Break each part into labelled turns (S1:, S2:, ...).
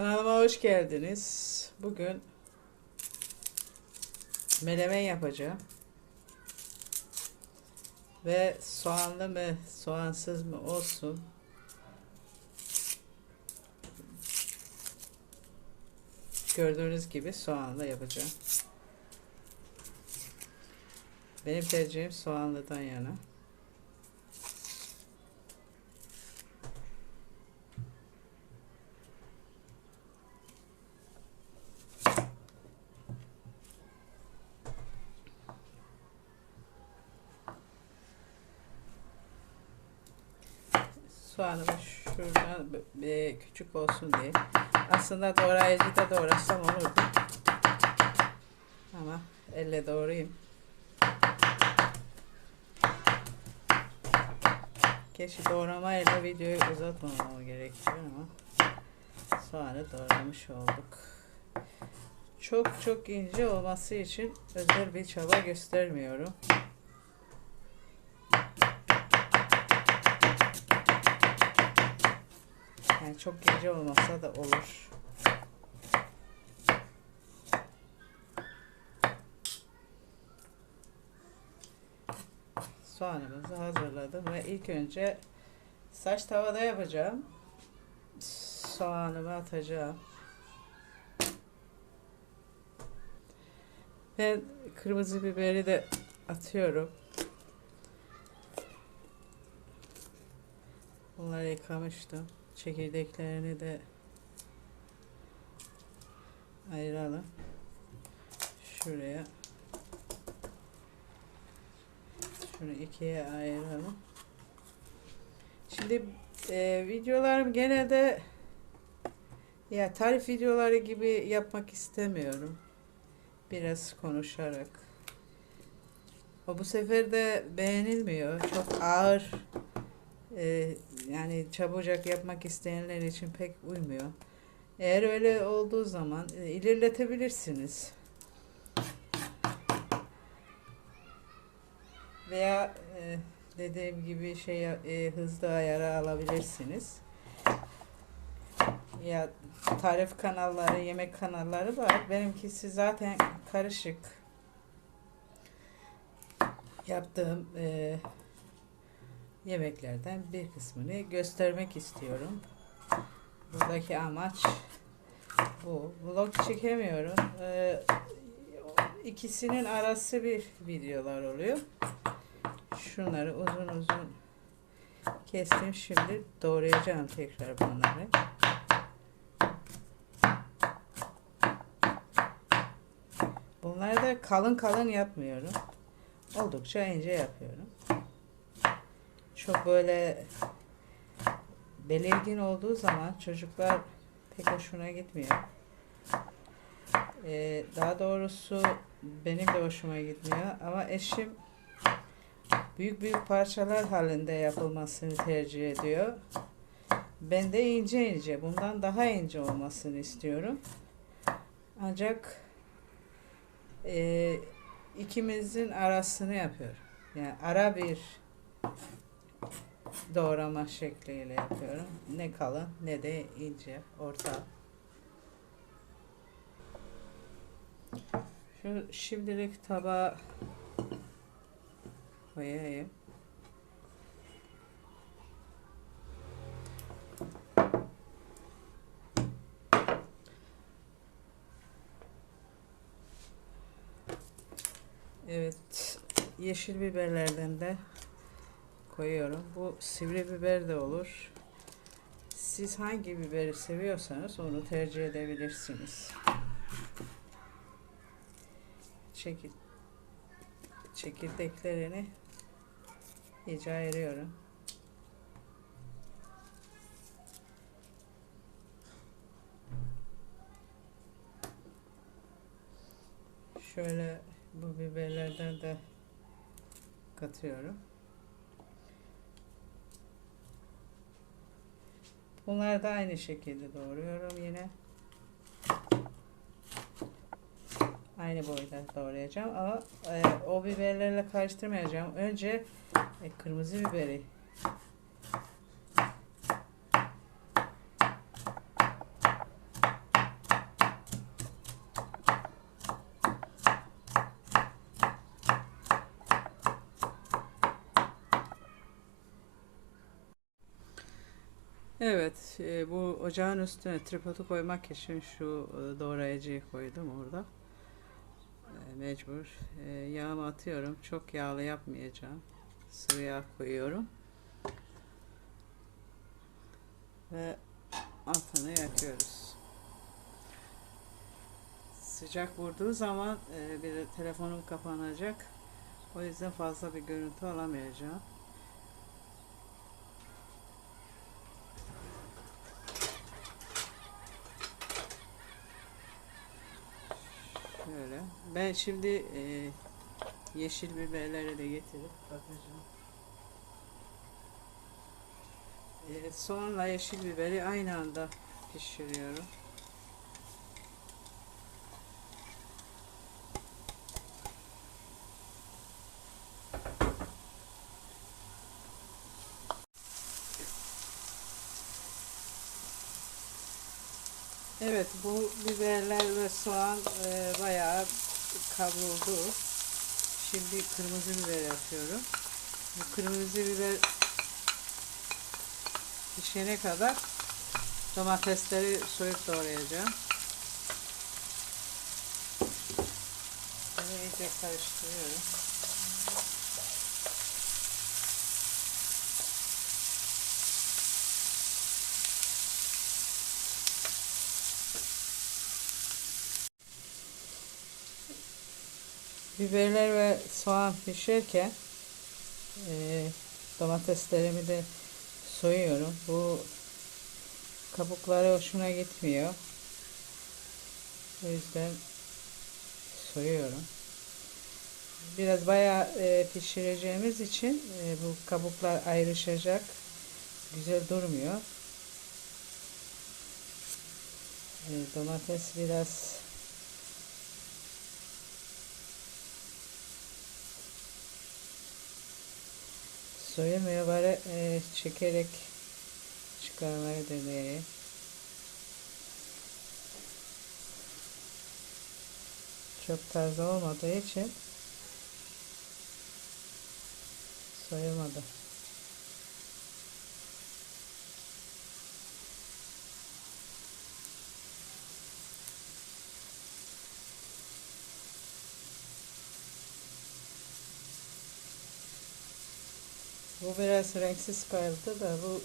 S1: Kanalıma hoş geldiniz. Bugün melemen yapacağım. Ve soğanlı mı, soğansız mı olsun. Gördüğünüz gibi soğanlı yapacağım. Benim tercihim soğanlıdan yana. Soğanımı şuradan bir küçük olsun diye. Aslında doğrayıcı da doğrasam olurdu. Ama elle doğrayayım. Keşke doğramayla videoyu uzatmamam gerekiyor ama soğanı doğramış olduk. Çok çok ince olması için özel bir çaba göstermiyorum. Yani çok ince olmasa da olur. Soğanımızı hazırladım ve ilk önce saç tavada yapacağım. Soğanımı atacağım. Ve kırmızı biberi de atıyorum. Bunları yıkamıştım. Çekirdeklerini de ayıralım. Şuraya. Şunu ikiye ayıralım. Şimdi e, videolarım genelde ya tarif videoları gibi yapmak istemiyorum. Biraz konuşarak. O bu sefer de beğenilmiyor. Çok ağır e, yani çabucak yapmak isteyenler için pek uymuyor. Eğer öyle olduğu zaman e, ilerletebilirsiniz. Veya e, dediğim gibi şey e, hızlı ayara alabilirsiniz. Ya tarif kanalları, yemek kanalları var. Benimkisi zaten karışık. Yaptığım e, yemeklerden bir kısmını göstermek istiyorum. Buradaki amaç bu. Vlog çekemiyorum. Ee, ikisinin arası bir videolar oluyor. Şunları uzun uzun kestim. Şimdi doğrayacağım tekrar bunları. Bunları da kalın kalın yapmıyorum. Oldukça ince yapıyorum çok böyle belirgin olduğu zaman çocuklar pek hoşuna gitmiyor. Ee, daha doğrusu benim de hoşuma gitmiyor ama eşim büyük büyük parçalar halinde yapılmasını tercih ediyor. Ben de ince ince, bundan daha ince olmasını istiyorum. Ancak e, ikimizin arasını yapıyorum. Yani ara bir doğrama şekliyle yapıyorum. Ne kalın ne de ince, orta. Şu şimdilik tabağa koyayım. Evet, yeşil biberlerden de koyuyorum. Bu sivri biber de olur. Siz hangi biberi seviyorsanız onu tercih edebilirsiniz. Çekil çekirdeklerini iyice ayırıyorum. Şöyle bu biberlerden de katıyorum. Bunları da aynı şekilde doğruyorum yine. Aynı boyda doğrayacağım ama e, o biberlerle karıştırmayacağım. Önce e, kırmızı biberi Evet, e, bu ocağın üstüne tripodu koymak için şu e, doğrayıcıyı koydum orada. E, mecbur. E, yağımı atıyorum. Çok yağlı yapmayacağım. Sıvı yağ koyuyorum. Ve altını yakıyoruz. Sıcak vurduğu zaman e, bir telefonum kapanacak. O yüzden fazla bir görüntü alamayacağım. Şöyle. Ben şimdi e, yeşil biberleri de getirip bakacağım. E, soğanla yeşil biberi aynı anda pişiriyorum. Evet bu biberler ve soğan e, bayağı kavruldu. Şimdi kırmızı biber yapıyorum. Bu kırmızı biber pişene kadar domatesleri soyup doğrayacağım. Bunu iyice karıştırıyorum. Biberler ve soğan pişerken e, domateslerimi de soyuyorum. Bu kabukları hoşuna gitmiyor. O yüzden soyuyorum. Biraz bayağı e, pişireceğimiz için e, bu kabuklar ayrışacak. Güzel durmuyor. E, domates biraz soyulmuyor. Bari e, çekerek çıkarmayı deneyeyim. Çok taze olmadığı için soyulmadı. Bu biraz renksiz kaldı da bu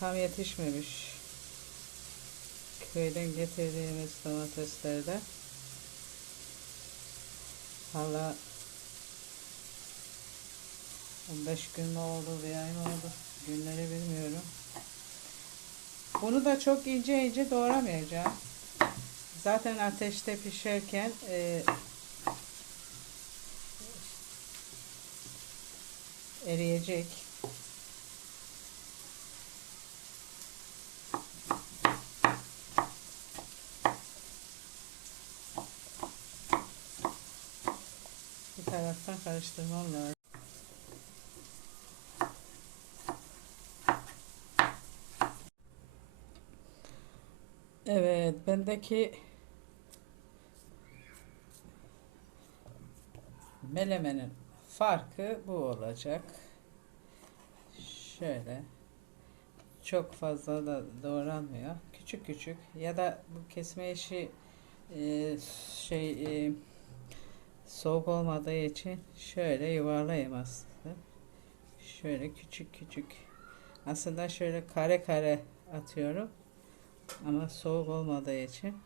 S1: tam yetişmemiş. Köyden getirdiğimiz domateslerde hala 15 gün mü oldu bir ay mı oldu günleri bilmiyorum. Bunu da çok ince ince doğramayacağım. Zaten ateşte pişerken e, eriyecek. Bir taraftan karıştırmam lazım. Evet, bendeki melemenin farkı bu olacak. Şöyle. Çok fazla da doğranmıyor. Küçük küçük ya da bu kesme işi e, şey e, soğuk olmadığı için şöyle yuvarlayayım aslında. Şöyle küçük küçük. Aslında şöyle kare kare atıyorum. Ama soğuk olmadığı için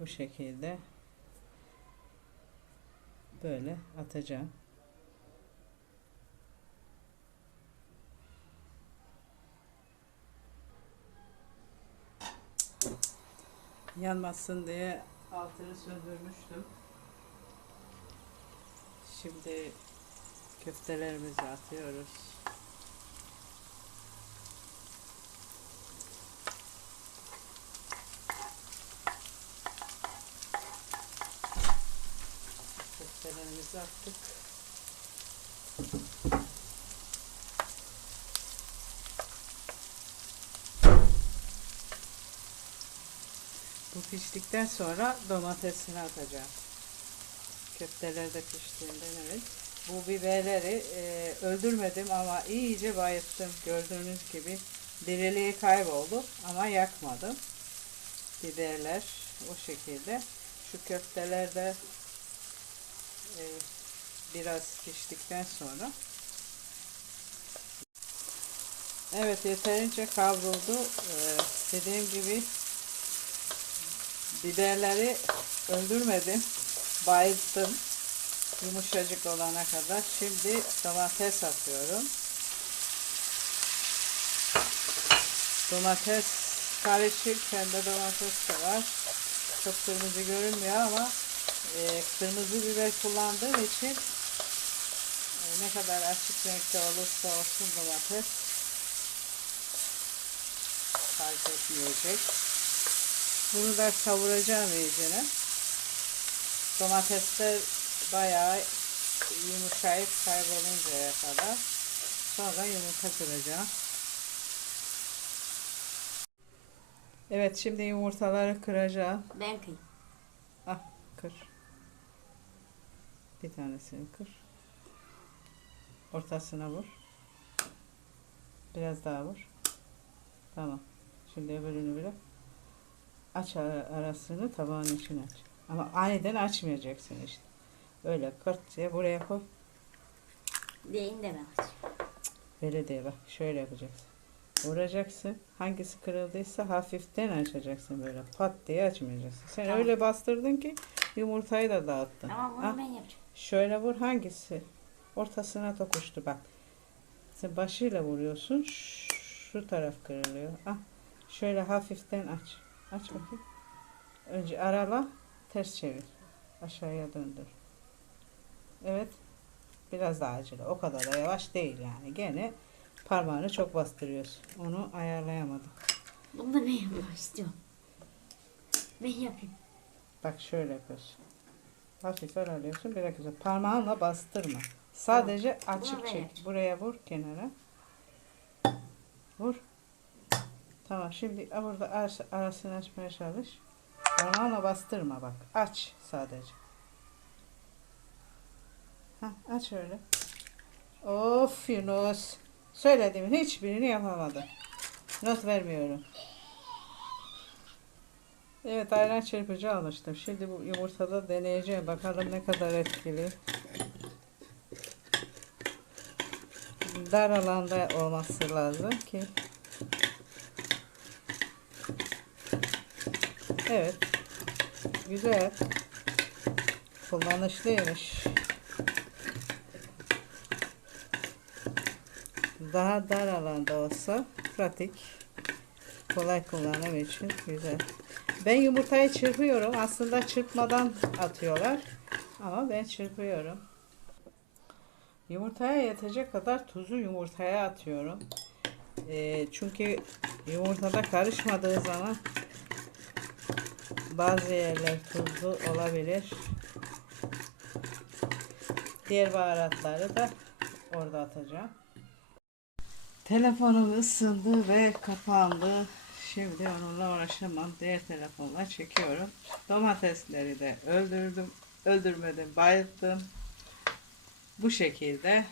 S1: bu şekilde böyle atacağım. Yanmasın diye altını söndürmüştüm. Şimdi köftelerimizi atıyoruz. Köftelerimizi attık. Bu piştikten sonra domatesini atacağım. Köfteler de piştiğinden evet. bu biberleri e, öldürmedim ama iyice bayıttım. Gördüğünüz gibi diriliği kayboldu ama yakmadım. Biberler o şekilde. Şu köfteler de e, biraz piştikten sonra Evet yeterince kavruldu. Ee, dediğim gibi biberleri öldürmedim. Bayılttım. Yumuşacık olana kadar. Şimdi domates atıyorum. Domates karışık. Pembe domates de var. Çok kırmızı görünmüyor ama e, kırmızı biber kullandığım için e, ne kadar açık renkte olursa olsun domates fark etmeyecek. Bunu da kavuracağım iyicene. Domatesler bayağı yumuşayıp kayboluncaya kadar. Sonra yumurta kıracağım. Evet şimdi yumurtaları kıracağım.
S2: Ben kıyım.
S1: Ah kır. Bir tanesini kır. Ortasına vur. Biraz daha vur. Tamam. Şimdi öbürünü bile aç ara- arasını tabağın içine aç. Ama aniden açmayacaksın işte. Öyle kırt diye buraya koy.
S2: Deyin de ben açayım.
S1: Böyle diye bak. Şöyle yapacaksın. Vuracaksın. Hangisi kırıldıysa hafiften açacaksın böyle. Pat diye açmayacaksın. Sen
S2: Tamam.
S1: öyle bastırdın ki yumurtayı da dağıttın.
S2: Tamam bunu
S1: Ha?
S2: ben yapacağım.
S1: Şöyle vur hangisi? Ortasına tokuştu bak. Sen başıyla vuruyorsun. Şu taraf kırılıyor. Ah. Şöyle hafiften aç. Aç bakayım. Önce arala, ters çevir. Aşağıya döndür. Evet. Biraz daha acele. O kadar da yavaş değil yani. Gene parmağını çok bastırıyorsun. Onu ayarlayamadım.
S2: Bunu da ben yapmak istiyorum. Ben yapayım.
S1: Bak şöyle yapıyorsun. Hafif alıyorsun. Biraz güzel. Parmağınla bastırma. Sadece açık
S2: ben
S1: çek. Buraya vur kenara. Vur. Tamam şimdi burada arası- arasını açmaya çalış. Parmağınla bastırma bak. Aç sadece. Ha, aç öyle. Of Yunus. Söylediğimin hiçbirini yapamadın. Not vermiyorum. Evet ayran çırpıcı almıştım. Şimdi bu yumurtada deneyeceğim. Bakalım ne kadar etkili. Dar alanda olması lazım ki. Evet. Güzel. Kullanışlıymış. Daha dar alanda olsa pratik. Kolay kullanım için güzel. Ben yumurtayı çırpıyorum. Aslında çırpmadan atıyorlar. Ama ben çırpıyorum. Yumurtaya yetecek kadar tuzu yumurtaya atıyorum. Ee, çünkü yumurtada karışmadığı zaman bazı yerler tuzlu olabilir. Diğer baharatları da orada atacağım. Telefonum ısındı ve kapandı. Şimdi onunla uğraşamam. Diğer telefonla çekiyorum. Domatesleri de öldürdüm. Öldürmedim, bayılttım. Bu şekilde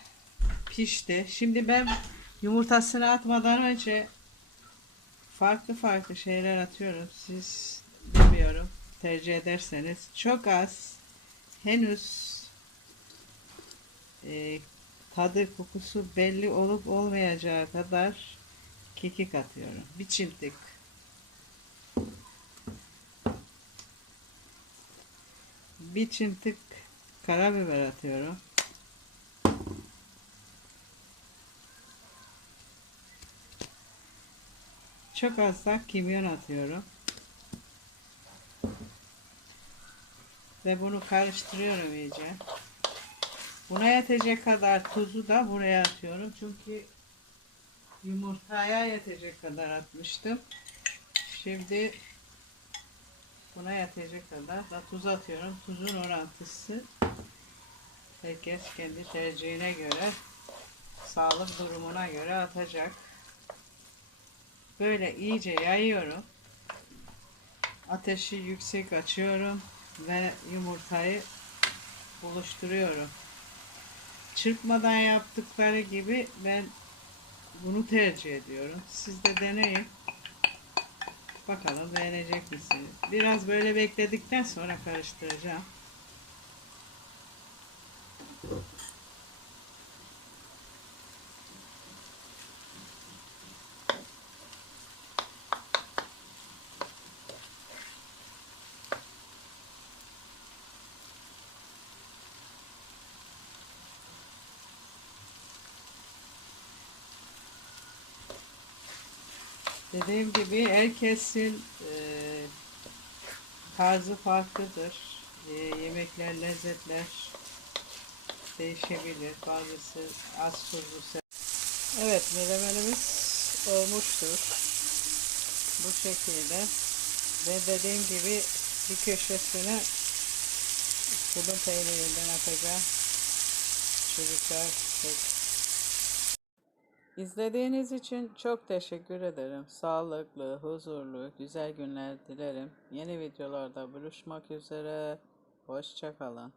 S1: pişti. Şimdi ben yumurtasını atmadan önce farklı farklı şeyler atıyorum. Siz bilmiyorum tercih ederseniz çok az henüz e, tadı kokusu belli olup olmayacağı kadar kekik atıyorum. Bir çimdik. Bir çimdik karabiber atıyorum. Çok az da kimyon atıyorum. Ve bunu karıştırıyorum iyice. Buna yetecek kadar tuzu da buraya atıyorum. Çünkü yumurtaya yetecek kadar atmıştım. Şimdi buna yetecek kadar da tuz atıyorum. Tuzun orantısı herkes kendi tercihine göre sağlık durumuna göre atacak. Böyle iyice yayıyorum. Ateşi yüksek açıyorum ve yumurtayı buluşturuyorum. çırpmadan yaptıkları gibi ben bunu tercih ediyorum. Siz de deneyin. Bakalım beğenecek misiniz? Biraz böyle bekledikten sonra karıştıracağım. Dediğim gibi herkesin e, tarzı farklıdır. E, yemekler, lezzetler değişebilir. Bazısı az tuzlu. Evet, menemenimiz olmuştur. Bu şekilde. Ve dediğim gibi bir köşesine tulum peynirinden atacağım. Çocuklar çok İzlediğiniz için çok teşekkür ederim. Sağlıklı, huzurlu, güzel günler dilerim. Yeni videolarda buluşmak üzere. Hoşçakalın.